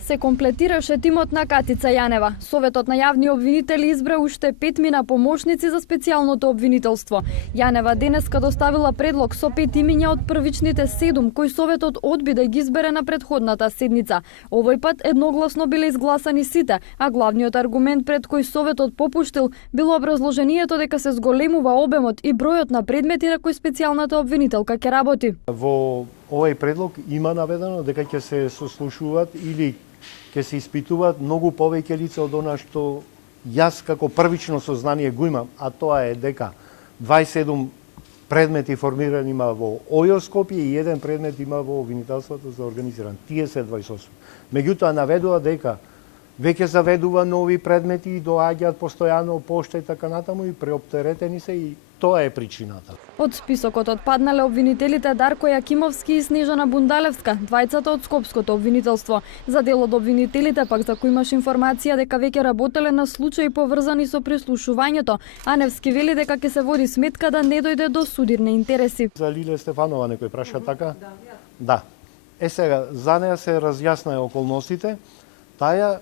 Се комплетираше тимот на Катица Јанева. Советот на јавни обвинители избра уште 5 помошници за специјалното обвинителство. Јанева денеска доставила предлог со 5 имиња од првичните 7 кои советот одби да ги избере на претходната седница. Овој пат едногласно биле изгласани сите, а главниот аргумент пред кој советот попуштил било образложението дека се зголемува обемот и бројот на предмети на кои специјалната обвинителка ќе работи. Во овој предлог има наведено дека ќе се сослушуваат или ќе се испитуваат многу повеќе лица од она што јас како првично сознание го имам, а тоа е дека 27 предмети формирани има во ОЈО Скопје и 1 предмет има во обвинителството за организиран. Тие се 28. Меѓутоа наведува дека веќе заведува нови предмети и доаѓаат постојано пошта и така натаму и преоптеретени се и тоа е причината. Од списокот отпаднале обвинителите Дарко Јакимовски и Снежана Бундалевска, двајцата од Скопското обвинителство. За дел од обвинителите пак за кој имаш информација дека веќе работеле на случаи поврзани со прислушувањето, а Невски вели дека ќе се води сметка да не дојде до судирни интереси. За Лиле Стефанова некој праша така? Да. Сега, за неа се разјаснаа околностите. Таја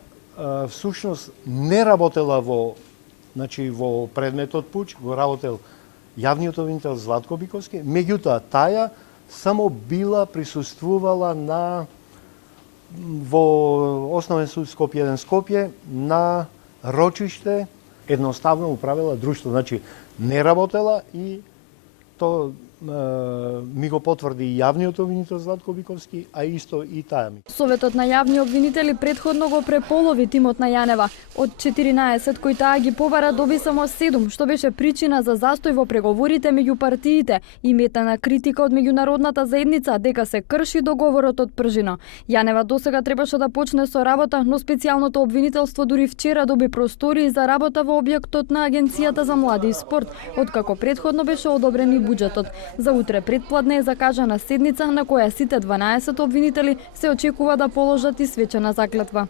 всушност не работела во предметот Пуч, го работел јавниот обвинител Златко Биковски, меѓутоа таја само била присуствувала во Основен суд Скопје 1 Скопје на рочиште, едноставно управила друштво, значи не работела и то ми го потврди и јавниот обвинител Златко Биковски, а исто и таја ми. Советот на јавни обвинители претходно го преполови тимот на Јанева. Од 14 кои таа ги побара доби само 7, што беше причина за застој во преговорите меѓу партиите и метана критика од меѓународната заедница дека се крши договорот од Пржино. Јанева досега требаше да почне со работа, но специјалното обвинителство дури вчера доби простории за работа во објектот на Агенцијата за млади и спорт, откако претходно беше одобрен и буџетот. За утре предпладне е закажана седница на која сите 12 обвинители се очекува да положат и свечена заклетва.